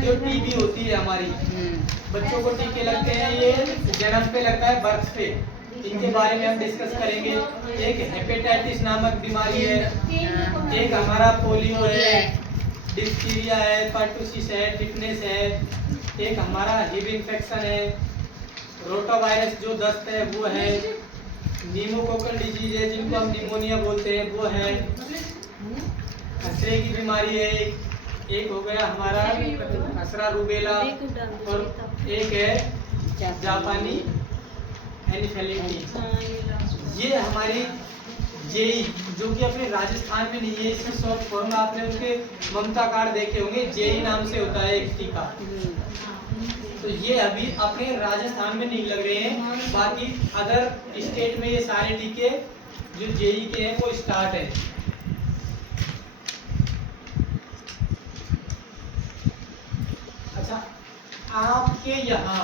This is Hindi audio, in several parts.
जो टीबी होती है हमारी, बच्चों को टीके लगते हैं, ये जन्म पे लगता है, बर्थ पे। इनके बारे में हम डिस्कस करेंगे। एक हेपेटाइटिस नामक बीमारी है, एक हमारा पोलियो है, डिप्थीरिया है, पर्टुसिस है, टिटनेस है, एक हमारा हिब इन्फेक्शन है, रोटावायरस जो दस्त है वो है, न्यूमोकोकल डिजीज है जिनको हम निमोनिया बोलते हैं वो है, खसरे की बीमारी है, एक हो गया हमारा खसरा रूबेला, और एक है जापानी एन्सेफेलाइटिस। ये हमारी जेई जो कि अपने राजस्थान में नहीं है, इसमें शॉर्ट फॉर्म आपने उसके ममता कार्ड देखे होंगे, जेई नाम से होता है एक टीका। तो ये अभी अपने राजस्थान में नहीं लग रहे हैं, बाकी अदर स्टेट में ये सारे टीके जो जेई के हैं वो स्टार्ट है। अच्छा, आपके यहाँ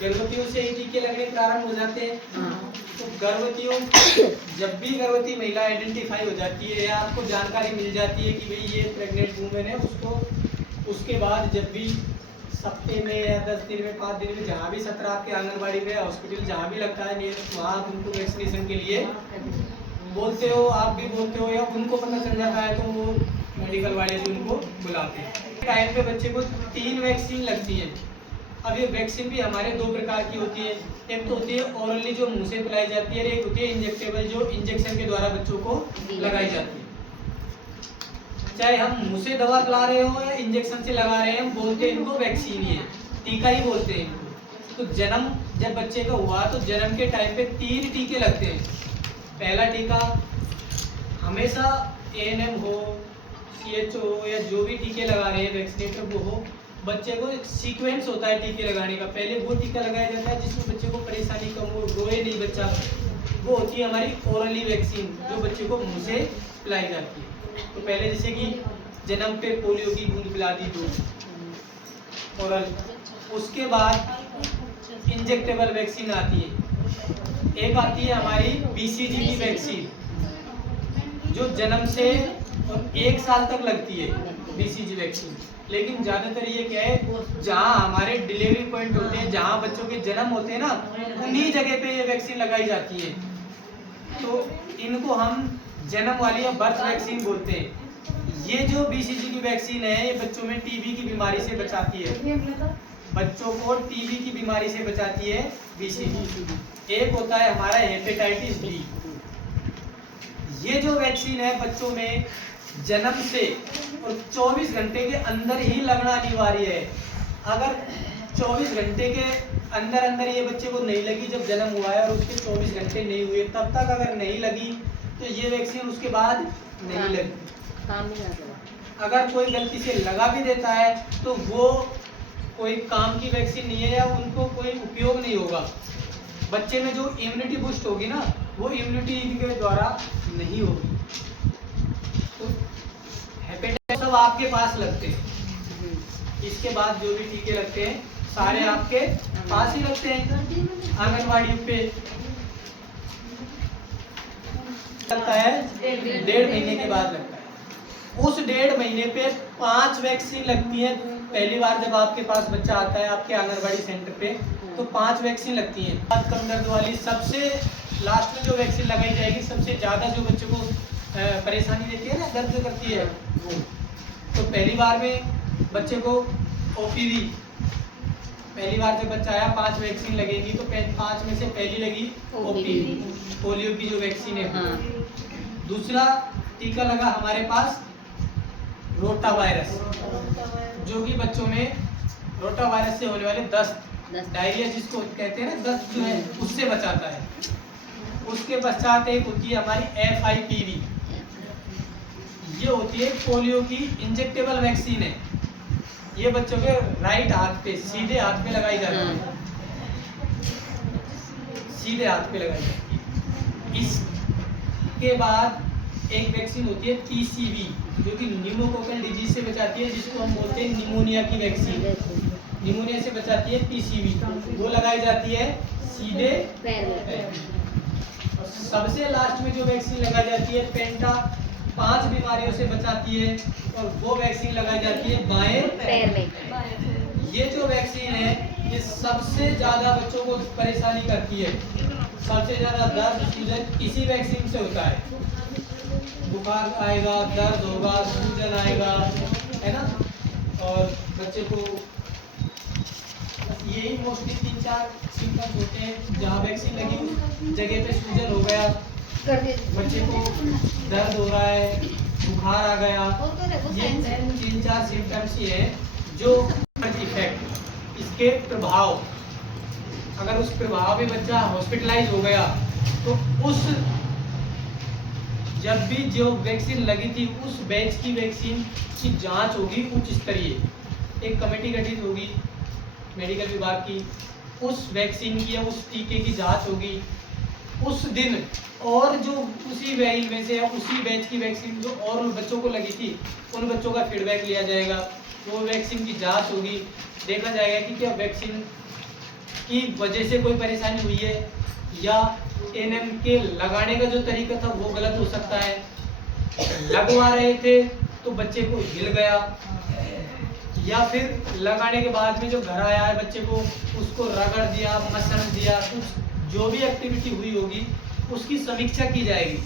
गर्भवतियों से ही टीके लगने प्रारंभ हो जाते हैं। तो गर्भवतियों, जब भी गर्भवती महिला आइडेंटिफाई हो जाती है या आपको जानकारी मिल जाती है कि भाई ये प्रेग्नेंट वूमेन है, उसके बाद जब भी हफ्ते में या 10 दिन में 5 दिन में जहाँ भी 17 आपके आंगनबाड़ी में हॉस्पिटल जहाँ भी लगता है वहाँ आप उनको वैक्सीनेशन के लिए बोलते हो, आप भी बोलते हो या उनको पता चल जाता है तो वो मेडिकल वाले भी उनको बुलाते हैं। टाइम पे बच्चे को 3 वैक्सीन लगती है। अब ये वैक्सीन भी हमारे 2 प्रकार की होती है, एक तो होती है ओरली जो मुंह से पिलाई जाती है, और एक होती है इंजेक्टेबल जो इंजेक्शन के द्वारा बच्चों को लगाई जाती है। चाहे हम मुंह से दवा पिला रहे हो या इंजेक्शन से लगा रहे हैं, हम बोलते हैं इनको वैक्सीन ही है, टीका ही बोलते हैं इनको। तो जन्म जब बच्चे का हुआ तो जन्म के टाइम पे 3 टीके लगते हैं। पहला टीका हमेशा एएनएम हो, सीएचओ हो या जो भी टीके लगा रहे हैं वैक्सीनेटर वो हो, बच्चे को एक सीक्वेंस होता है टीके लगाने का। पहले वो टीका लगाया जाता है जिसमें बच्चे को परेशानी कम हो, रोए नहीं बच्चा, वो होती है हमारी ओरली वैक्सीन जो बच्चे को मुंह से पिलाई जाती है। तो पहले जैसे कि जन्म पे पोलियो की बूंद पिला दी 2 ओरल, उसके बाद इंजेक्टेबल वैक्सीन आती है, एक आती है हमारी बीसीजी की वैक्सीन जो जन्म से और 1 साल तक लगती है बीसीजी वैक्सीन। लेकिन ज़्यादातर ये क्या है, जहाँ हमारे डिलीवरी पॉइंट होते हैं, जहाँ बच्चों के जन्म होते हैं ना, उन्हीं जगह पे ये वैक्सीन लगाई जाती है। तो इनको हम जन्म वाली या बर्थ वैक्सीन बोलते हैं। ये जो बीसीजी की वैक्सीन है ये बच्चों में टीबी की बीमारी से बचाती है, बच्चों को टीबी की बीमारी से बचाती है बीसीजी। एक होता है हमारा हेपेटाइटिस बी। ये जो वैक्सीन है बच्चों में जन्म से और 24 घंटे के अंदर ही लगना अनिवार्य है। अगर 24 घंटे के अंदर अंदर ये बच्चे को नहीं लगी, जब जन्म हुआ है और उसके 24 घंटे नहीं हुए तब तक अगर नहीं लगी तो ये वैक्सीन उसके बाद नहीं लगी। अगर कोई गलती से लगा भी देता है तो वो कोई काम की वैक्सीन नहीं है या उनको कोई उपयोग नहीं होगा। बच्चे में जो इम्यूनिटी बूस्ट होगी ना, वो इम्यूनिटी के द्वारा नहीं होगी। तो हेपेटाइटिस सब आपके पास लगते हैं। इसके बाद जो भी टीके लगते हैं सारे आपके पास ही लगते हैं, आंगनबाड़ी पे लगता है 1.5 महीने के बाद लगता है। उस 1.5 महीने पे 5 वैक्सीन लगती है। पहली बार जब आपके पास बच्चा आता है आपके आंगनबाड़ी सेंटर पे तो 5 वैक्सीन लगती हैं। कम दर्द वाली सबसे लास्ट में जो वैक्सीन लगाई जाएगी, सबसे ज़्यादा जो बच्चों को परेशानी देती है ना, दर्द करती है वो। तो पहली बार में बच्चे को ओपीवी, पहली बार जब बच्चा आया 5 वैक्सीन लगेगी, तो 5 में से पहली लगी ओपीवी, पोलियो की जो वैक्सीन है। दूसरा टीका लगा हमारे पास रोटा वायरस, जो कि बच्चों में रोटा वायरस से होने वाले दस्त, डायरिया जिसको कहते हैं ना, दस्त जो है उससे बचाता है। उसके पश्चात एक होती है हमारी FIPV, ये होती है पोलियो की इंजेक्टेबल वैक्सीन है। ये बच्चों के राइट हाथ पे, सीधे हाथ पे लगाई जाती है, सीधे हाथ पे लगाई जाती है। इसके बाद एक वैक्सीन होती है PCV, जो कि न्यूमोकोकल डिजीज से बचाती है, जिसको हम बोलते हैं निमोनिया की वैक्सीन। निमोनिया से बचाती है PCV, वो लगाई जाती है सीधे पैर में। सबसे लास्ट में जो वैक्सीन लगाई जाती है 5 बीमारियों से बचाती है और वो वैक्सीन लगाई जाती है बाएं पैर में। ये जो वैक्सीन है ये सबसे ज़्यादा बच्चों को परेशानी करती है। सबसे ज़्यादा दर्द सूजन इसी वैक्सीन से होता है। बुखार आएगा, दर्द होगा, सूजन आएगा, है ना। और बच्चे को यही मोस्टली 3-4 सिम्टम्स होते हैं। जहाँ वैक्सीन लगी उस जगह पे सूजन हो गया, बच्चे को दर्द हो रहा है, बुखार आ गया, ये 3-4 सिम्टम्स ही है जो इफेक्ट, इसके प्रभाव, अगर उस प्रभाव में बच्चा हॉस्पिटलाइज हो गया तो उस जब भी जो वैक्सीन लगी थी उस बैच की वैक्सीन की जांच होगी उच्च स्तरीय। एक कमेटी गठित होगी मेडिकल विभाग की, उस वैक्सीन की या उस टीके की जांच होगी उस दिन। और जो उसी वैल में से या उसी बैच की वैक्सीन जो और बच्चों को लगी थी उन बच्चों का फीडबैक लिया जाएगा। वो वैक्सीन की जांच होगी, देखा जाएगा कि क्या वैक्सीन की वजह से कोई परेशानी हुई है या एनएम के लगाने का जो तरीका था वो गलत हो सकता है। लगवा रहे थे तो बच्चे को हिल गया, या फिर लगाने के बाद में जो घर आया है बच्चे को उसको रगड़ दिया, मसल दिया, कुछ जो भी एक्टिविटी हुई होगी उसकी समीक्षा की जाएगी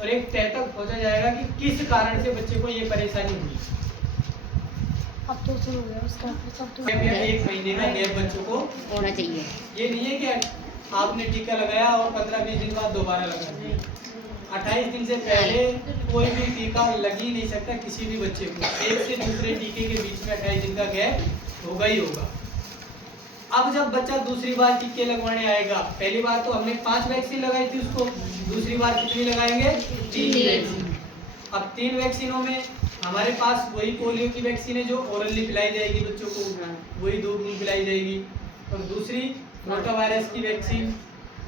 और एक तय तक पहुंचा जाएगा कि किस कारण से बच्चे को ये परेशानी हुई। अब तो शुरू हो गया उसका सब तो 1 महीने का गैप बच्चों को होना चाहिए। ये नहीं है कि आपने टीका लगाया और 15-20 दिन बाद दोबारा लगा दिया। 28 दिन से पहले कोई भी टीका लग ही नहीं सकता किसी भी बच्चे को। एक से दूसरे टीके के बीच में 28 दिन का गैप होगा ही होगा। अब जब बच्चा दूसरी बार टीके लगवाने आएगा, पहली बार तो हमने 5 वैक्सीन लगाई थी उसको, दूसरी बार कितनी लगाएंगे? 3 वैक्सीन। अब 3 वैक्सीनों में हमारे पास वही पोलियो की वैक्सीन है जो ओरली पिलाई जाएगी बच्चों को, वही 2 बूंद पिलाई जाएगी, और दूसरी रोटावायरस की वैक्सीन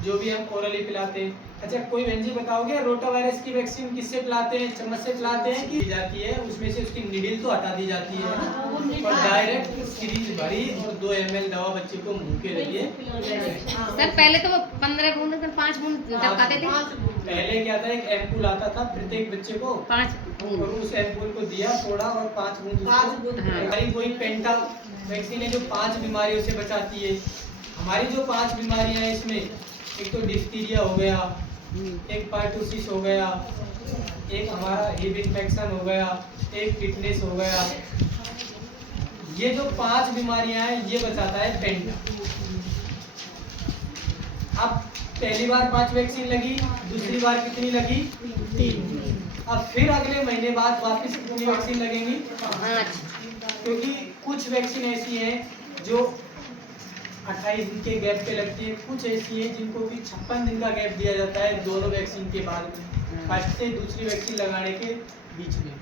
जो भी हम ओरली पिलाते हैं। अच्छा, कोई बहन जी बताओगे रोटावायरस की वैक्सीन किससे पिलाते हैं? चम्मच से पिलाते हैं कि जाती है उसमें से उसकी निडिल तो हटा दी जाती है और डायरेक्ट सीरीज भरी और 2 ml दवा बच्चे को मुंह के लिए। सर पहले तो वो 15 बूंद 5 बूंद टपकाते थे। पहले क्या था, एक एम्पूल आता था प्रत्येक बच्चे को 5 बूंद और उस एम्पूल को दिया थोड़ा और 5 बूंद। हमारी कोई पेंटा वैक्सीन है जो 5 बीमारियों से बचाती है। हमारी जो 5 बीमारियां हैं इसमें एक तो डिफ्थीरिया हो गया, एक पार्टूसिस हो गया, एक हमारा हिप इन्फेक्शन हो गया, एक फिटनेस हो गया। ये जो 5 बीमारियां हैं ये बचाता है पेंटा। अब पहली बार 5 वैक्सीन लगी, दूसरी बार कितनी लगी? 3। अब फिर अगले महीने बाद वापस कितनी वैक्सीन लगेंगी? 5। क्योंकि कुछ वैक्सीन ऐसी हैं जो 28 दिन के गैप पे लगती है, कुछ ऐसी है जिनको भी 56 दिन का गैप दिया जाता है दोनों वैक्सीन के बाद में, फर्स्ट से दूसरी वैक्सीन लगाने के बीच में।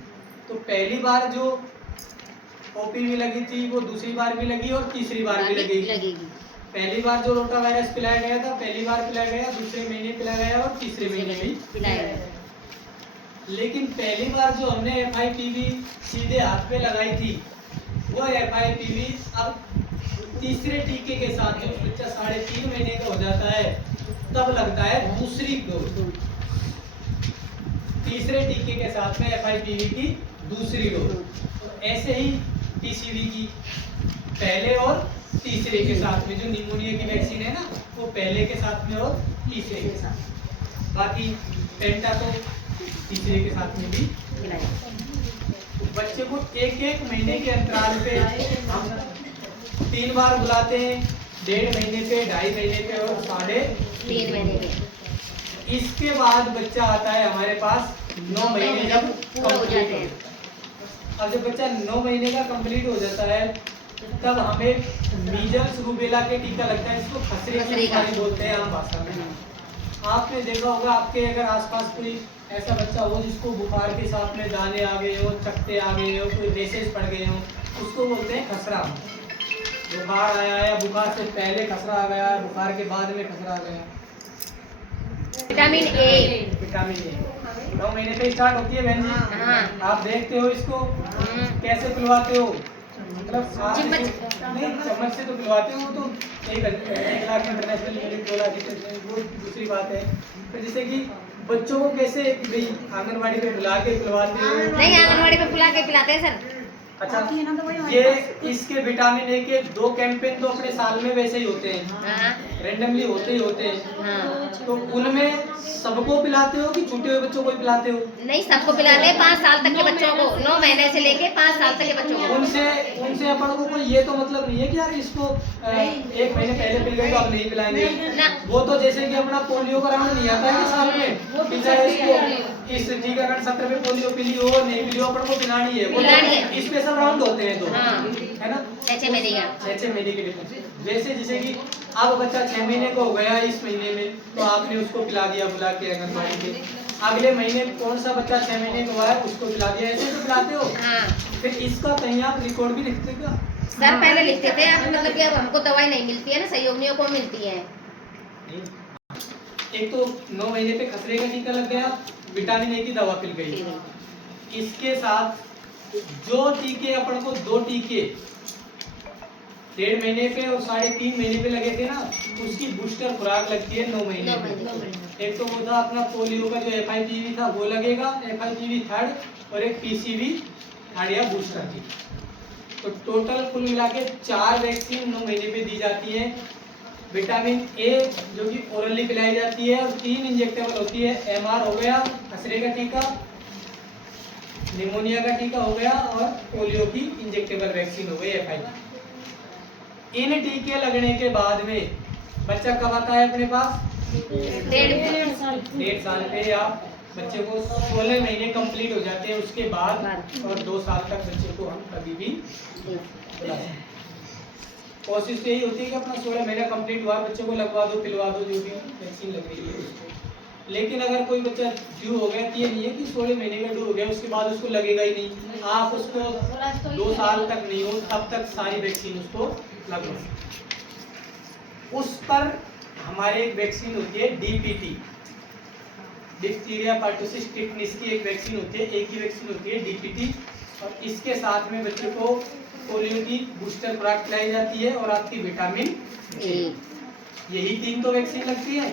तो पहली बार जो ओपीवी लगी थी वो दूसरी बार भी लगी और तीसरी बार भी लगेगी। पहली बार जो रोटा वायरस पिलाया गया था पहली बार पिलाया गया, दूसरे महीने पिलाया गया और तीसरे महीने भी पिलाया गया। लेकिन पहली बार जो हमने FIPV सीधे हाथ पे लगाई थी वो FIPV अब तीसरे टीके के साथ जब बच्चा 3.5 महीने का हो जाता है तब लगता है दूसरी डोज। तीसरे टीके के साथ में FIPV की दूसरी डोज। ऐसे ही TCV की पहले और तीसरे के साथ में, जो निमोनिया की वैक्सीन है ना वो पहले के साथ में और तीसरे के साथ। बाकी पेंटा तो तीसरे के साथ में भी बच्चे को 1-1 महीने के अंतराल पे हम 3 बार बुलाते हैं, 1.5 महीने पे, 2.5 महीने पे और 3.5 महीने पे। इसके बाद बच्चा आता है हमारे पास 9 महीने जब कंप्लीट हो। अब जब बच्चा 9 महीने का कंप्लीट हो जाता है तब हमें मीजल्स रूबेला के टीका लगता है, इसको खसरे की बीमारी बोलते हैं आम भाषा में। आपने देखा होगा आपके अगर आसपास कोई ऐसा बच्चा हो जिसको बुखार के साथ में दाने आ गए हो, चकत्ते आ गए हो, कोई रेशेस पड़ गए हो, उसको बोलते हैं खसरा। बुखार आया या बुखार से पहले खसरा आ गया, बुखार के बाद में खसरा आ गया। विटामिन ए 9 महीने से स्टार्ट होती है बहन जी। आप देखते हो इसको कैसे पिलवाते हो? मतलब नहीं, चम्मच से तो पिलवाते हो, तो 1 लाख इंटरनेशनल यूनिट 2 लाख वो दूसरी बात है। तो जैसे कि बच्चों को कैसे कि भाई आंगनबाड़ी पे बुला के पिलवाते हो? नहीं, आंगनबाड़ी पे बुला के पिलाते हैं सर। अच्छा, ये इसके विटामिन ए के 2 कैंपेन तो अपने साल में वैसे ही होते हैं, हाँ रेंडमली होते ही होते हैं। हाँ। तो उनमें सबको पिलाते हो कि छूटे हुए बच्चों को ही पिलाते हो? नहीं, सबको पिलाते हैं, 5 साल तक के बच्चों को, 9 महीने से लेके 5 साल तक के बच्चों को। उनसे अपन को कोई ये तो मतलब नहीं है कि यार इसको 1 महीने पहले पिल गए तो अब नहीं पिलाएंगे ना। वो तो जैसे कि अपना पोलियो का राउंड नहीं आता है कि साल में कि चाहे इसको इस टीकाकरण सत्र में पोलियो पिली हो नहीं पिली हो अपन को पिलानी है, वो तो स्पेशल राउंड होते हैं तो, हाँ। है ना? 6 महीने का। 6 महीने के डिफरेंस। वैसे जैसे कि अब बच्चा 6 महीने का हो गया इस महीने में, तो आपने उसको पिला दिया बुला के आंगनबाड़ी के, अगले महीने कौन सा बच्चा 6 महीने का हुआ है उसको पिला दिया, ऐसे तो पिलाते हो? हाँ फिर इसका कहीं आप रिकॉर्ड भी लिखते क्या? सर, पहले लिखते थे, अब मतलब कि अब हमको दवाई नहीं मिलती है ना, सहयोगियों को मिलती है। एक तो 9 महीने पे खसरे का टीका लग गया, विटामिन ए की दवा पिल गई, इसके साथ जो टीके अपन को 2 टीके 1.5 महीने पे और 3.5 महीने पे लगे थे ना, उसकी बूस्टर खुराक लगती है 9 महीने पे। एक तो वो था अपना पोलियो का जो FIPV था वो लगेगा, FIPV थर्ड, और एक PCV थर्ड या बूस्टर थी। तो टोटल कुल मिला के 4 वैक्सीन 9 महीने पे दी जाती है। विटामिन ए जो कि ओरली पिलाई जाती है, और 3 इंजेक्टेबल होती है। MR हो गया, खसरे का टीका, निमोनिया का टीका हो गया, और पोलियो की इंजेक्टेबल वैक्सीन हो गई FIV। इन टीके लगने के बाद में बच्चा कब आता है अपने पास? 1.5 साल पे आप बच्चे को 16 महीने कंप्लीट हो जाते हैं उसके बाद, और 2 साल तक बच्चे को हम कभी भी बुला सकते हैं। कोशिश तो यही होती है कि अपना 16 महीना कंप्लीट हुआ बच्चे को लगवा दो, पिलवा दो, जो भी वैक्सीन लग रही है उसको। लेकिन अगर कोई बच्चा ड्यू हो गया तो ये नहीं है कि 16 महीने का ड्यू हो गया उसके बाद उसको लगेगा ही नहीं, आप उसको 2 साल तक नहीं हो तब तक सारी वैक्सीन उसको लगवा। उस पर हमारे एक वैक्सीन होती है DPT, डिप्थीरिया पर्टुसिस टिटनिस की एक वैक्सीन होती है, एक ही वैक्सीन होती है DPT, और इसके साथ में बच्चे को पोलियो की बूस्टर खुराक पिलाई जाती है और आपकी विटामिन ए। यही 3 तो वैक्सीन लगती है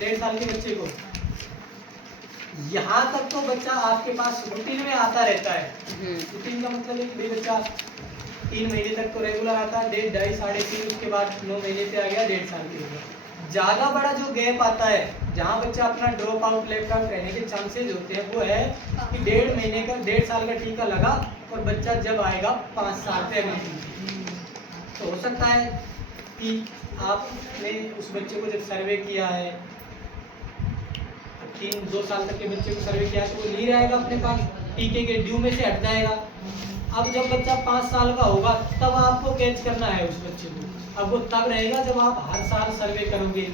1.5 साल के बच्चे को। यहाँ तक तो बच्चा आपके पास रूटीन में आता रहता है। रूटीन का मतलब है कि बच्चा 3 महीने तक तो रेगुलर आता है, 1.5, 2.5, 3.5, उसके बाद 9 महीने पे आ गया, 1.5 साल के हो। ज़्यादा बड़ा जो गैप आता है जहाँ बच्चा अपना ड्रॉप आउट लेफ्ट आउट रहने के चांसेस होते हैं, वो है कि 1.5 महीने का 1.5 साल का टीका लगा और बच्चा जब आएगा 5 साल पे अगली, तो हो सकता है कि आपने उस बच्चे को जब सर्वे किया है 2 साल तक के बच्चे को सर्वे किया तो वो नहीं रहेगा अपने पास, टीके के ड्यू में से हट जाएगा। अब जब बच्चा 5 साल का होगा तब आपको कैच करना है उस बच्चे को। अब वो तब रहेगा जब आप हर साल सर्वे करोगे,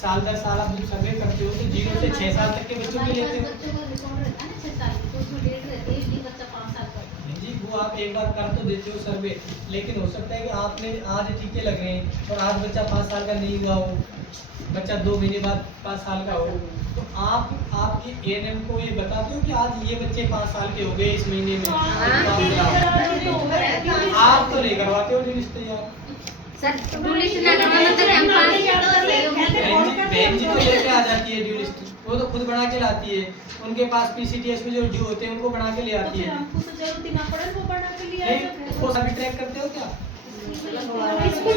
साल दर साल आप जब सर्वे करते हो तो 0 से 6 साल तक के बच्चों के लेते हो जी, वो आप एक बार कर तो देते हो सर्वे, लेकिन हो सकता है कि आपने आज टीके लग रहे हैं और आज बच्चा 5 साल का नहीं हुआ हो, बच्चा 2 महीने बाद 5 साल का हो, तो आप आपकी ANM को ये बताते हो कि आज ये बच्चे 5 साल के हो गए इस महीने में, आप तो नहीं करवाते हो लिस्ट तैयार सर? ड्यू लिस्ट ना करवाना तो हम बहन जी तो लेके आ जाती है ड्यू लिस्ट, वो तो खुद बना के लाती है, उनके पास PCTS में जो ड्यू होते हैं उनको बना के ले आती है। हमको तो जरूरत ही ना पड़े वो बना के लिए नहीं, उसको सभी ट्रैक करते हो क्या? स्कूल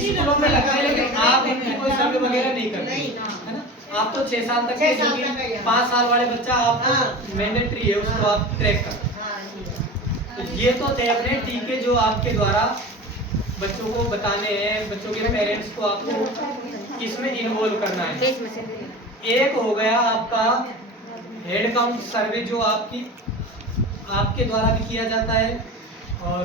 स्कूलों में लगता है, लेकिन आप इनकी कोई सर्वे वगैरह नहीं करते, है ना? आप तो 6 साल तक के, जो कि 5 साल वाले बच्चा आपको मैंडेटरी है उसको आप ट्रैक करते। तो ये तो थे अपने टीके जो आपके द्वारा बच्चों को बताने हैं, बच्चों के पेरेंट्स को आपको इसमें इन्वॉल्व करना है। एक हो गया आपका हेड काउंट सर्वे जो आपके द्वारा भी किया जाता है, और